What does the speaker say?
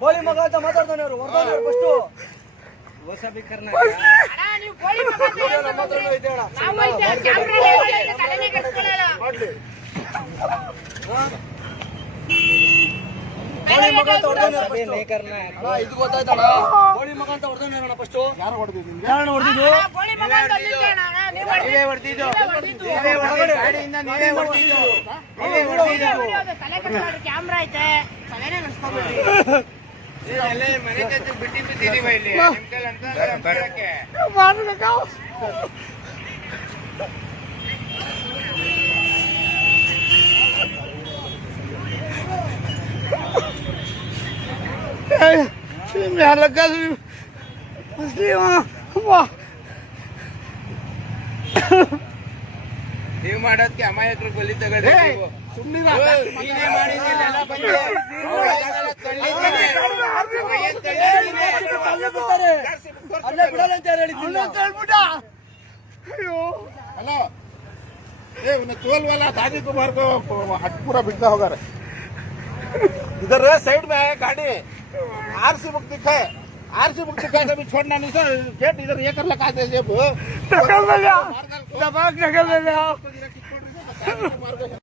ಬೋಳಿ ಮಗ ಅಂತ ಮಾತಾಡ್ತಾನೆ ಅವರು ಫಸ್ಟ್ ಇದು ಗೊತ್ತಾಯ್ತಣ ಬೋಳಿ ಮಗ ಅಂತ ಹೊಡೆದ ಫಸ್ಟ್ ಯಾರು ಹೊಡೆದಿದ್ದು ಕ್ಯಾಮ್ರಾ ಐತೆ ಮನೆ ಬಿಟ್ಟಿದ್ದೀರಿ ಇಲ್ಲಿ ನೀವು ಮಾಡೋದಕ್ಕೆ ಅಮಾಯಕರು ಬಲಿ ತಗೊಳ್ಳಿ टोल वाला दादी कुमार को हट पूरा बिकता होगा रे इधर साइड में है गाड़ी आरसी बुक दिखा है आरसी बुक दिखा कभी छोड़ना नहीं सर गेट इधर ये कर लगा दे जब